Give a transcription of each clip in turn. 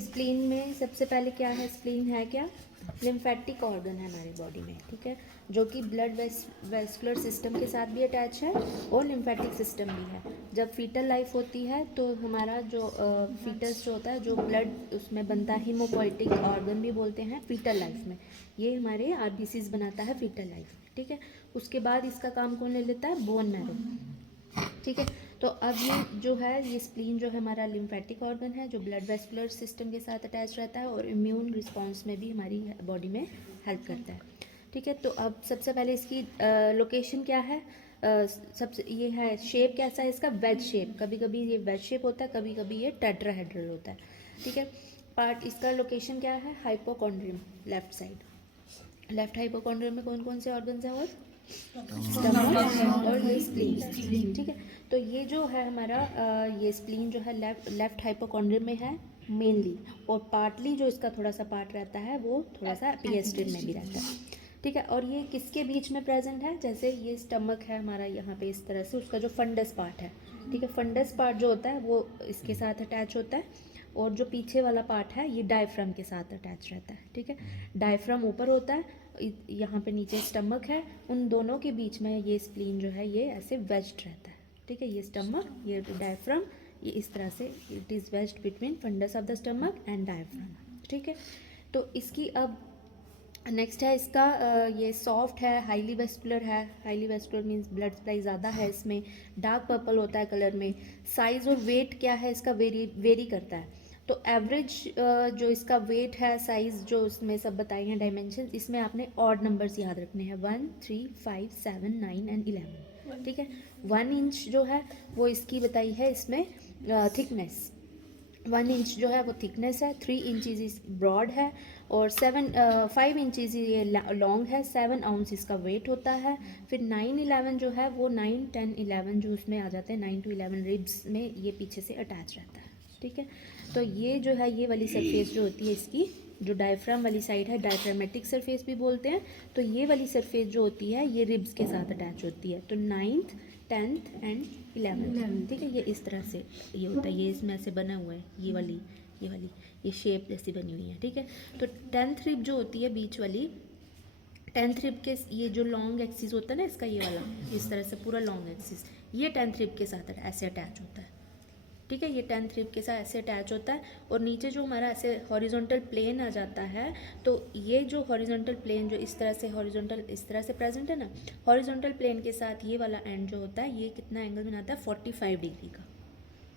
Spleen में सबसे पहले क्या है, स्प्लीन है क्या, लिम्फेटिक ऑर्गन है हमारी बॉडी में, ठीक है, जो कि ब्लड वेस्कुलर सिस्टम के साथ भी अटैच है और लिम्फेटिक सिस्टम भी है। जब फीटल लाइफ होती है तो हमारा जो फीटस जो होता है, जो ब्लड उसमें बनता है, हीमोपोइटिक ऑर्गन भी बोलते हैं फीटल लाइफ में, ये हमारे आरबीसीज बनाता है फीटल लाइफ में, ठीक है। उसके बाद इसका काम कौन ले लेता है, बोन मैरो, ठीक है। तो अब ये जो है, ये स्प्लीन जो है हमारा लिम्फेटिक ऑर्गन है, जो ब्लड वेस्कुलर सिस्टम के साथ अटैच रहता है और इम्यून रिस्पांस में भी हमारी बॉडी में हेल्प करता है, ठीक है। तो अब सबसे पहले इसकी लोकेशन क्या है, सबसे ये है शेप कैसा है इसका, वेज शेप, कभी कभी ये वेज शेप होता है, कभी कभी ये टेट्राहेड्रल होता है, ठीक है। पार्ट इसका लोकेशन क्या है, hypochondrium, left side, left hypochondrium में कौन कौन से ऑर्गन्स हैं, और स्टमक और ये स्प्लीन, ठीक है। तो ये जो है हमारा ये स्प्लीन जो है लेफ्ट हाइपोकॉन्ड्रियम में है मेनली, और पार्टली जो इसका थोड़ा सा पार्ट रहता है वो थोड़ा सा एपिगेस्ट्रियम में भी रहता है, ठीक है। और ये किसके बीच में प्रेजेंट है, जैसे ये स्टमक है हमारा यहाँ पे इस तरह से, उसका जो फंडस पार्ट है, ठीक है, फंडस पार्ट जो होता है वो इसके साथ अटैच होता है, और जो पीछे वाला पार्ट है ये डायफ्राम के साथ अटैच रहता है, ठीक है। डायफ्राम ऊपर होता है, यहाँ पे नीचे स्टमक है, उन दोनों के बीच में ये स्प्लीन जो है ये ऐसे वेज्ड रहता है, ठीक है। ये स्टमक, ये डायफ्राम, ये इस तरह से it is wedged between fundus of the stomach and diaphragm, ठीक है। तो इसकी अब नेक्स्ट है इसका ये सॉफ्ट है, हाईली वेस्कुलर है, highly vascular means blood supply ज़्यादा है इसमें, डार्क पर्पल होता है कलर में, साइज़ और वेट क्या है इसका वेरी करता है। तो एवरेज जो इसका वेट है, साइज़ जो उसमें सब बताई हैं डायमेंशन, इसमें आपने ऑड नंबर्स याद रखने हैं, 1, 3, 5, 7, 9 एंड 11, ठीक है। 1 इंच जो है वो इसकी बताई है इसमें थिकनेस, 1 इंच जो है वो थिकनेस है, 3 इंचज़ इस ब्रॉड है, और 5 इंचज़ ये लॉन्ग है, 7 आउंस इसका वेट होता है। फिर 9, 11 जो है वो 9, 10, 11 जो उसमें आ जाते हैं, 9 to 11 रिब्स में ये पीछे से अटैच रहता है, ठीक है। तो ये जो है ये वाली सरफेस जो होती है इसकी, जो डायफ्राम वाली साइड है, डायफ्रामेटिक सरफेस भी बोलते हैं, तो ये वाली सरफेस जो होती है ये रिब्स के साथ अटैच होती है। तो 9th, 10th एंड 11th, ठीक है, ये इस तरह से ये होता है, ये इसमें ऐसे बना हुआ है, ये शेप जैसी बनी हुई है, ठीक है। तो 10th रिब जो होती है बीच वाली, 10th रिब के ये जो लॉन्ग एक्सिस होता है ना इसका, ये वाला इस तरह से पूरा लॉन्ग एक्सिस, ये 10th रिब के साथ ऐसे अटैच होता है, ठीक है। ये 10th रिब के साथ ऐसे अटैच होता है, और नीचे जो हमारा ऐसे हॉरिजॉन्टल प्लेन आ जाता है, तो ये जो हॉरिजॉन्टल प्लेन जो इस तरह से हॉरिजॉन्टल इस तरह से प्रेजेंट है ना, हॉरिजॉन्टल प्लेन के साथ ये वाला एंड जो होता है ये कितना एंगल बनाता है, 45 डिग्री का,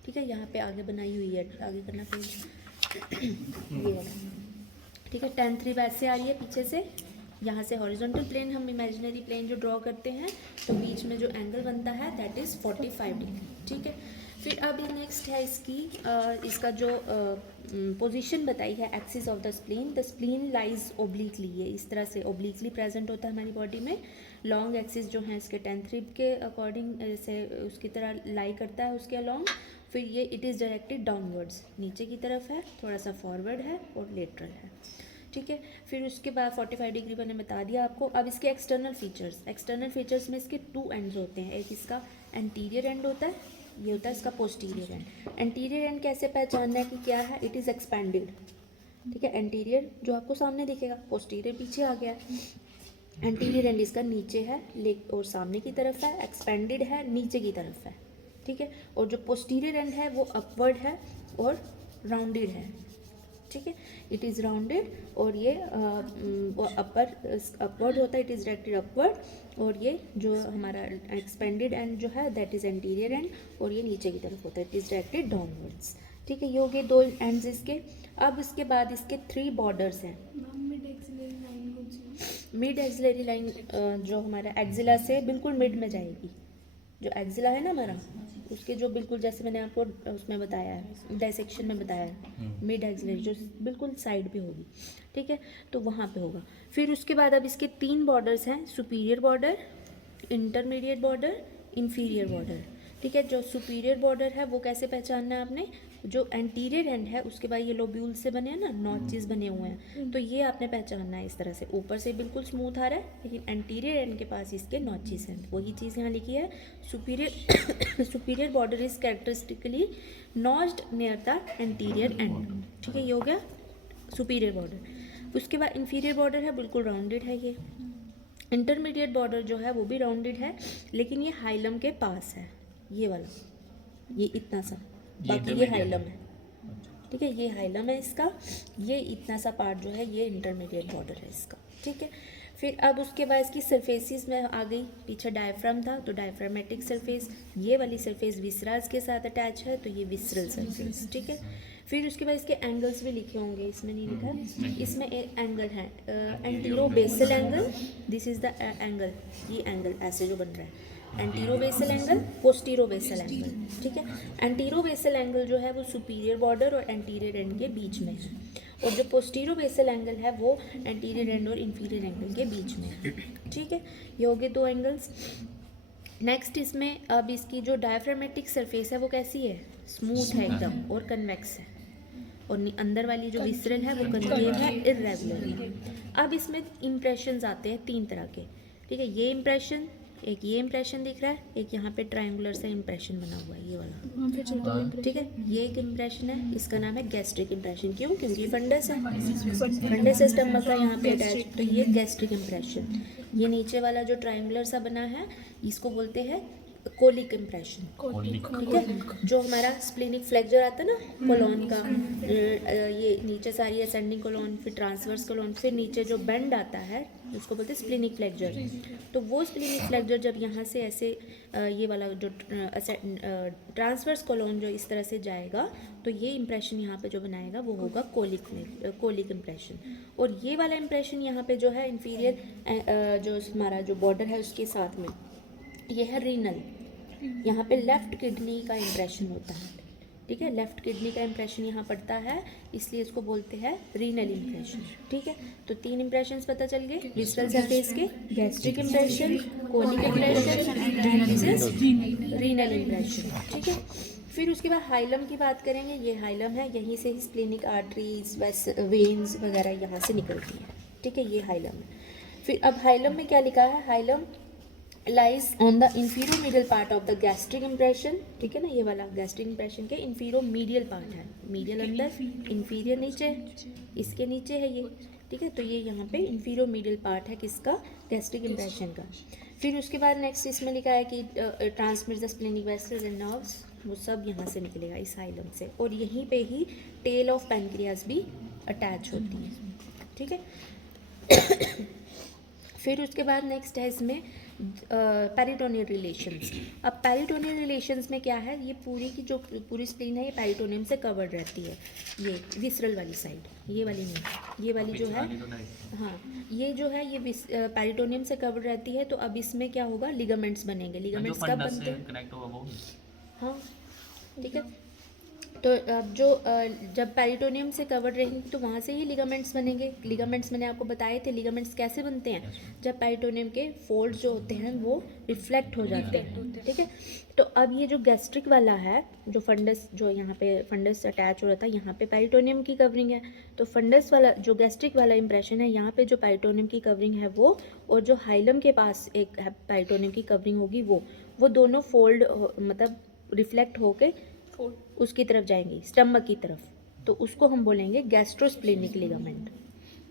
ठीक है। यहाँ पे आगे बनाई हुई है, आगे करना पेज, ये वाला, ठीक है। 10th रिब ऐसे आ रही है पीछे से, यहाँ से हॉरिजॉन्टल प्लेन, हम इमेजिनरी प्लेन जो ड्रॉ करते हैं तो बीच में जो एंगल बनता है दैट इज़ 45 डिग्री, ठीक है। फिर अब नेक्स्ट है इसकी इसका जो पोजीशन बताई है, axis of the spleen lies obliquely, ये इस तरह से ओब्लिकली प्रेजेंट होता है हमारी बॉडी में। लॉन्ग एक्सिस जो है इसके 10th रिब के अकॉर्डिंग से उसकी तरह लाई करता है उसके अलॉन्ग। फिर ये इट इज़ डायरेक्टेड डाउनवर्ड्स, नीचे की तरफ है, थोड़ा सा फॉरवर्ड है और लेटरल है, ठीक है। फिर उसके बाद 45 डिग्री मैंने बता दिया आपको। अब इसके एक्सटर्नल फीचर्स में इसके 2 एंड्स होते हैं, एक इसका एंटीरियर एंड होता है, ये होता है इसका पोस्टीरियर एंड। एंटीरियर एंड कैसे पहचानना है कि क्या है, इट इज़ एक्सपेंडेड, ठीक है। एंटीरियर जो आपको सामने दिखेगा, पोस्टीरियर पीछे आ गया है, एंटीरियर एंड इसका नीचे है और सामने की तरफ है, एक्सपेंडेड है, नीचे की तरफ है, ठीक है। और जो पोस्टीरियर एंड है वो अपवर्ड है और राउंडेड है, ठीक है, इट इज़ राउंडेड, और ये अपवर्ड होता है, इट इज़ डायरेक्टेड अपवर्ड, और ये जो हमारा एक्सपेंडेड एंड जो है दैट इज़ एंटीरियर एंड, और ये नीचे की तरफ होता है, इट इज़ डायरेक्टेड डाउनवर्ड्स, ठीक है। ये हो गए 2 एंड्स इसके। अब इसके बाद इसके 3 बॉर्डर्स हैं। मिड एक्सिलरी लाइन जो हमारा एक्जिला से बिल्कुल मिड में जाएगी, जो एक्जिला है ना हमारा, उसके जो बिल्कुल जैसे मैंने आपको उसमें बताया है, डायसेक्शन में बताया है, मिड एक्सिलरी जो बिल्कुल साइड पे होगी, ठीक है, तो वहाँ पे होगा। फिर उसके बाद अब इसके 3 बॉर्डर्स हैं, superior border, intermediate border, inferior border, ठीक है। जो सुपीरियर बॉर्डर है वो कैसे पहचानना है आपने, जो एंटीरियर एंड है उसके बाद ये लोब्यूल से बने हैं ना, नॉचेस बने हुए हैं, तो ये आपने पहचानना है इस तरह से। ऊपर से बिल्कुल स्मूथ आ रहा है लेकिन एंटीरियर एंड के पास इसके नॉचेस हैं, वही चीज़ यहाँ लिखी है। Superior border is characteristically notched near the anterior and, ठीक है, ये हो गया सुपीरियर बॉर्डर। उसके बाद इंफीरियर बॉर्डर है, बिल्कुल राउंडेड है ये। इंटरमीडिएट बॉर्डर जो है वो भी राउंडेड है लेकिन ये हाइलम के पास है, ये वाला, ये इतना सा, बाकी ये हाइलम है, ठीक है, ये हाइलम है इसका, ये इतना सा पार्ट जो है ये इंटरमीडिएट बॉर्डर है इसका, ठीक है। फिर अब उसके बाद इसकी सरफेसिस में आ गई, पीछे डायफ्राम था तो डायफ्रामेटिक सरफेस, ये वाली सरफेस विसरास के साथ अटैच है तो ये विसरल सरफेस, ठीक है। फिर उसके बाद इसके एंगल्स भी लिखे होंगे, इसमें नहीं लिखा है, इसमें एक एंगल है antero basal angle, this is the angle, ये एंगल ऐसे जो बन रहा है antero basal angle, postero basal angle, ठीक है। एंटीरो बेसल एंगल जो है वो सुपीरियर बॉर्डर और एंटीरियर एंड के बीच में है, और जो पोस्टीरो बेसल एंगल है वो एंटीरियर एंड और इंफीरियर एंगल के बीच में है, ठीक है। ये हो गए दो एंगल्स। नेक्स्ट इसमें अब इसकी जो डायफ्रामेटिक सरफेस है वो कैसी है, स्मूथ है एकदम और कन्वेक्स है, और अंदर वाली जो विसरल है वो कन्वेव है, इर्रेगुलर। अब इसमें इंप्रेशंस आते हैं तीन तरह के, ठीक है। ये इंप्रेशन, एक ये इंप्रेशन दिख रहा है, एक यहाँ पे ट्रायंगुलर सा इंप्रेशन बना हुआ है ये वाला, ठीक है। ये एक इंप्रेशन है, इसका नाम है गैस्ट्रिक इंप्रेशन, क्यों, क्योंकि फंडस है, फंडस है स्टमक का यहाँ पे अटैच, तो ये गैस्ट्रिक इंप्रेशन। ये नीचे वाला जो ट्रायंगुलर सा बना है इसको बोलते हैं कोलिक इंप्रेशन, ठीक है। जो हमारा स्प्लेनिक फ्लेक्चर आता है ना कोलोन का, ये नीचे सारी असेंडिंग कोलोन, फिर ट्रांसवर्स कोलोन, फिर नीचे जो बेंड आता है उसको बोलते हैं स्प्लेनिक फ्लेक्चर। तो वो स्प्लेनिक फ्लेक्चर जब यहाँ से ऐसे ये वाला जो ट्रांसवर्स कोलोन जो इस तरह से जाएगा तो ये इंप्रेशन यहाँ पे जो बनाएगा वो होगा कोलिक इंप्रेशन। और ये वाला इंप्रेशन यहाँ पे जो है इंफीरियर जो हमारा जो बॉर्डर है उसके साथ में, ये है रीनल, यहाँ पे लेफ्ट किडनी का इंप्रेशन होता है, ठीक है, लेफ्ट किडनी का इंप्रेशन यहाँ पड़ता है, इसलिए इसको बोलते हैं रीनल इंप्रेशन, ठीक है। तो तीन इंप्रेशंस पता चल गए, विसरल सरफेस के, gastric impression, colic impression, renal impression, ठीक है। फिर उसके बाद हाइलम की बात करेंगे, ये हाइलम है, यहीं से ही स्प्लेनिक आर्टरीज वेन्स वगैरह यहाँ से निकलती हैं, ठीक है, ये हाइलम है। फिर अब हाइलम में क्या लिखा है, hilum lies on the inferior medial part of the gastric impression, ठीक है ना, ये वाला गैस्ट्रिक इंप्रेशन के इंफीरियर मीडियल पार्ट है, मीडियल अंदर, इंफीरियर नीचे, इसके नीचे है ये, ठीक है। तो ये यहाँ पे इंफीरियर मीडियल पार्ट है किसका, गैस्ट्रिक इंप्रेशन का। फिर उसके बाद नेक्स्ट इसमें लिखा है कि transmit the splenic vessels and nerves, वो सब यहाँ से निकलेगा इस हाइलम से, और यहीं पे ही टेल ऑफ पैनक्रियाज भी अटैच होती है, ठीक है। फिर उसके बाद नेक्स्ट है इसमें पेरिटोनियल रिलेशंस। अब पेरिटोनियल रिलेशंस में क्या है, ये पूरी की जो पूरी स्प्लीन है ये पेरिटोनियम से कवर्ड रहती है, ये विसरल वाली साइड, ये वाली नहीं, ये वाली जो है, हाँ ये जो है ये पेरिटोनियम से कवर्ड रहती है। तो अब इसमें क्या होगा, लिगामेंट्स बनेंगे, लिगामेंट्स कब बनते हैं, हाँ ठीक है। तो अब जो जब पेरिटोनियम से कवर्ड रहेंगे तो वहाँ से ही लिगामेंट्स बनेंगे। लिगामेंट्स मैंने आपको बताए थे, लिगामेंट्स कैसे बनते हैं, जब पेरिटोनियम के फोल्ड्स जो होते हैं वो रिफ्लेक्ट हो जाते हैं, ठीक है। तो अब ये जो गैस्ट्रिक वाला है, जो फंडस जो यहाँ पे फंडस अटैच हो रहा था, यहाँ पे पेरिटोनियम की कवरिंग है, तो फंडस वाला जो गैस्ट्रिक वाला इंप्रेशन है, यहाँ पे जो पेरिटोनियम की कवरिंग है वो, और जो हाइलम के पास एक पेरिटोनियम की कवरिंग होगी वो दोनों फोल्ड मतलब रिफ्लेक्ट होके उसकी तरफ जाएंगी, स्टमक की तरफ, तो उसको हम बोलेंगे गैस्ट्रोस्प्लेनिक लिगामेंट,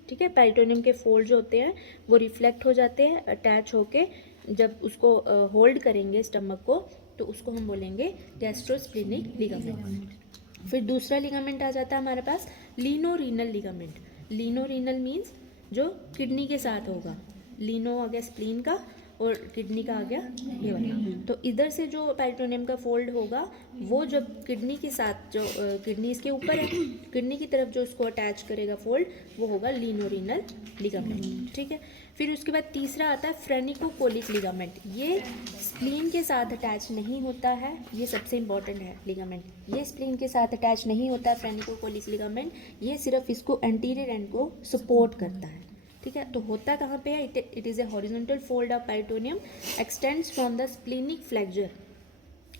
ठीक है। पेरिटोनियम के फोल्ड जो होते हैं वो रिफ्लेक्ट हो जाते हैं, अटैच होके जब उसको होल्ड करेंगे स्टमक को, तो उसको हम बोलेंगे गैस्ट्रोस्प्लेनिक लिगामेंट। फिर दूसरा लिगामेंट आ जाता है हमारे पास, लीनोरीनल लिगामेंट। लीनोरीनल मीन्स जो किडनी के साथ होगा, लीनो आ गया स्प्लीन का और किडनी का आ गया ये वाला। तो इधर से जो पेरिटोनियम का फोल्ड होगा वो जब किडनी के साथ जो किडनी इसके ऊपर है, किडनी की तरफ जो उसको अटैच करेगा फोल्ड, वो होगा लीनोरीनल लिगामेंट, ठीक है। फिर उसके बाद तीसरा आता है फ्रेनिकोकोलिक लिगामेंट। ये स्प्लीन के साथ अटैच नहीं होता है, ये सबसे इंपॉर्टेंट है लिगामेंट, ये स्प्लीन के साथ अटैच नहीं होता है फ्रेनिकोकोलिक लिगामेंट, ये सिर्फ इसको एंटीरियर एंड को सपोर्ट करता है, ठीक है। तो होता कहाँ पे है, it is a horizontal fold of peritoneum extends from the splenic flexure,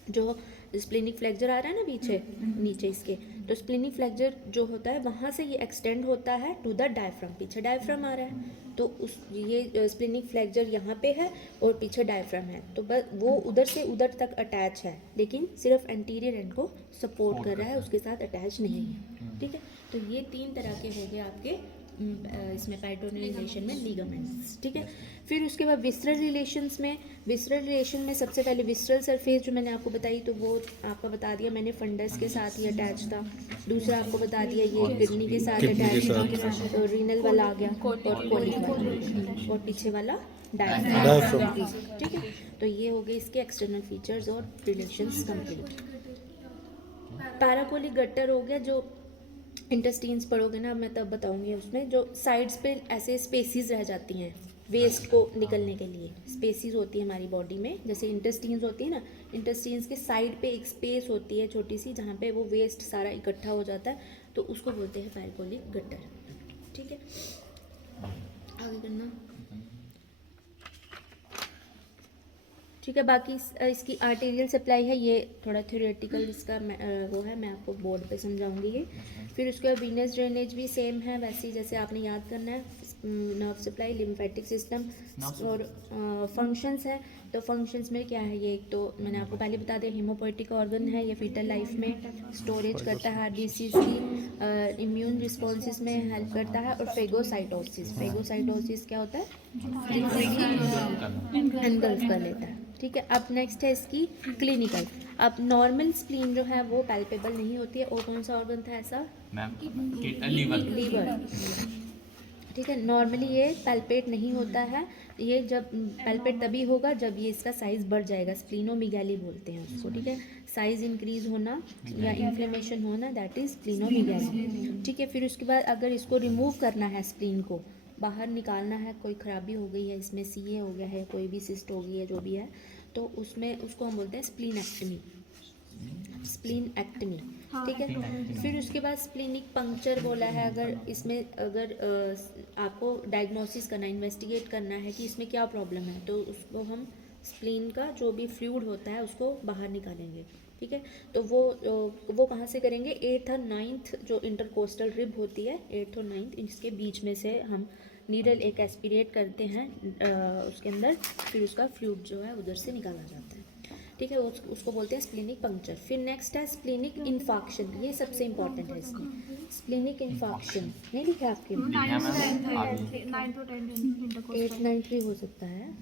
जो स्प्लेनिक फ्लेक्सर आ रहा है ना पीछे नीचे इसके, तो स्प्लेनिक फ्लेक्सर जो होता है वहाँ से ये एक्सटेंड होता है टू द डायफ्राम, पीछे डायफ्राम आ रहा है, तो उस ये स्प्लेनिक फ्लेक्सर यहाँ पे है और पीछे डायफ्राम है, तो बस वो उधर से उधर तक अटैच है, लेकिन सिर्फ एंटीरियर एंड को सपोर्ट कर रहा है, उसके साथ अटैच नहीं है, ठीक है। तो ये 3 तरह के हो गए आपके इसमें पेरिटोनियल रिलेशन में लीगामेंट्स, ठीक है। फिर उसके बाद विसरल रिलेशंस में, विसरल रिलेशन में सबसे पहले विसरल सरफेस जो मैंने आपको बताई, तो वो आपका बता दिया मैंने, फंडस के साथ ही अटैच था। दूसरा आपको बता दिया ये किडनी के साथ अटैच था, तो रीनल वाला आ गया और कोलिक वाला, और पीछे वाला डायफ्राम, ठीक है। तो ये हो गए इसके एक्सटर्नल फीचर्स और रिलेशंस कंप्लीट। पैराकोलिक गटर हो गया, जो इंटेस्टाइन्स पढ़ोगे ना मैं तब बताऊंगी, उसमें जो साइड्स पे ऐसे स्पेसिस रह जाती हैं वेस्ट को निकलने के लिए, स्पेसिस होती है हमारी बॉडी में, जैसे इंटेस्टाइन्स होती है ना, इंटेस्टाइन्स के साइड पे एक स्पेस होती है छोटी सी, जहाँ पे वो वेस्ट सारा इकट्ठा हो जाता है, तो उसको बोलते हैं पैराकोलिक गटर, ठीक है। आगे करना, ठीक है। बाकी इसकी आर्टेरियल सप्लाई है, ये थोड़ा थ्योरेटिकल इसका वो है, मैं आपको बोर्ड पे समझाऊंगी ये। फिर उसके बाद वीनस ड्रेनेज भी सेम है वैसे ही, जैसे आपने याद करना है, नर्व सप्लाई, लिम्फेटिक सिस्टम और फंक्शंस है। तो फंक्शंस में क्या है, ये एक तो मैंने आपको पहले बता दिया, हेमोपोइटिक ऑर्गन है, ये फीटल लाइफ में स्टोरेज करता है डिसीज की, इम्यून रिस्पॉन्सेज में हेल्प करता है, और फेगोसाइटोसिस, फेगोसाइटोसिस क्या होता है, एनगल्फ कर लेता है, ठीक है। अब नेक्स्ट है इसकी क्लिनिकल। अब नॉर्मल स्प्लीन जो है वो पैल्पेबल नहीं होती है, और कौन सा ऑर्गन था ऐसा, लीवर, ठीक है। नॉर्मली ये पैल्पेट नहीं होता है, ये जब पैल्पेट तभी होगा जब ये इसका साइज़ बढ़ जाएगा, स्प्लीनोमेगाली बोलते हैं उसको, ठीक है। साइज़ इंक्रीज होना या इन्फ्लेमेशन होना, दैट इज़ स्प्लीनोमेगाली, ठीक है। फिर उसके बाद अगर इसको रिमूव करना है, स्प्लीन को बाहर निकालना है, कोई ख़राबी हो गई है इसमें, सीए हो गया है, कोई भी सिस्ट हो गई है, जो भी है, तो उसमें उसको हम बोलते हैं स्प्लीनेक्टमी, स्प्लीन एक्टमी, ठीक है। फिर उसके बाद स्प्लीनिक पंक्चर बोला है, अगर इसमें अगर आपको डायग्नोसिस करना, इन्वेस्टिगेट करना है कि इसमें क्या प्रॉब्लम है, तो उसको हम स्प्लीन का जो भी फ्लूइड होता है उसको बाहर निकालेंगे, ठीक है। तो वो कहाँ से करेंगे, 8th और 9th जो इंटरकोस्टल रिब होती है, 8th और 9th, इसके बीच में से हम नीडल एक एस्पिरेट करते हैं उसके अंदर, फिर उसका फ्लूइड जो है उधर से निकाला जाता है, ठीक है। उसको बोलते हैं स्प्लीनिक पंक्चर। फिर नेक्स्ट है स्प्लीनिक इन्फाक्शन, ये सबसे इंपॉर्टेंट है इसमें, स्प्लीनिक इन्फाक्शन नहीं लिखा आपके, 8, 9 भी हो सकता है।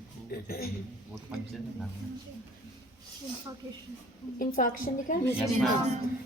इन्फाक्शन लिखा है,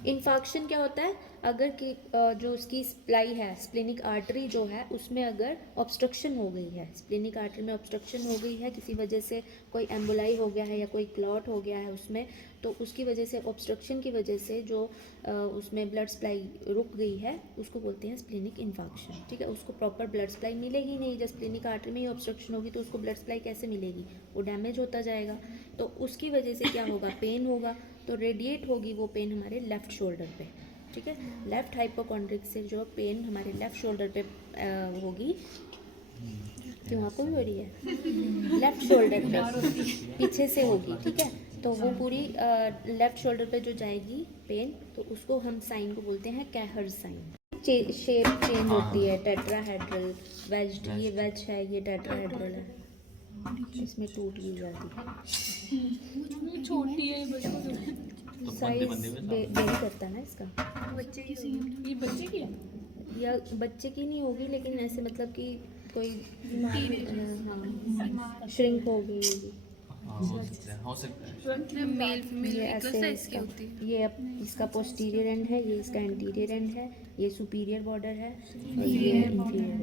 इन्फाक्शन क्या होता है, अगर कि जो उसकी सप्लाई है, स्प्लेनिक आर्टरी जो है उसमें अगर ऑब्स्ट्रक्शन हो गई है, स्प्लेनिक आर्टरी में ऑब्स्ट्रक्शन हो गई है किसी वजह से, कोई एम्बोलाई हो गया है या कोई क्लॉट हो गया है उसमें, तो उसकी वजह से, ऑब्स्ट्रक्शन की वजह से जो उसमें ब्लड सप्लाई रुक गई है, उसको बोलते हैं स्प्लेनिक इन्फाक्शन, ठीक है। उसको प्रॉपर ब्लड सप्लाई मिलेगी नहीं, जब स्प्लेनिक आर्टरी में ही ऑब्स्ट्रक्शन होगी तो उसको ब्लड सप्लाई कैसे मिलेगी, वो डैमेज होता जाएगा, तो उसकी वजह से क्या होगा, पेन होगा, तो रेडिएट होगी वो पेन हमारे लेफ़्ट शोल्डर पे, ठीक है। लेफ़्ट हाइपोकॉन्ड्रिक से जो पेन हमारे लेफ़्ट शोल्डर पे होगी, क्यों आपको भी हो रही है, लेफ़्ट शोल्डर पे पीछे से होगी, ठीक है। तो वो पूरी लेफ़्ट शोल्डर पे जो जाएगी पेन, तो उसको हम साइन को बोलते हैं कैहर साइन। शेप चेंज होती है, टेट्राहेड्रल, वेज्ड, ये वेज है, ये टेट्राहेड्रल है, इसमें टूट भी जाती है, छोटी है, साइज वेरी करता है ना इसका, ये बच्चे की है या बच्चे की नहीं होगी, लेकिन ऐसे मतलब कि कोई हाँ श्रिंक हो गई होगी, हो सकता है। मेल फीमेल ये इक्वल ऐसे साइज की होती है। ये इसका पोस्टीरियर एंड है, ये इसका एंटीरियर एंड है, ये सुपीरियर बॉर्डर है और ये इंफीरियर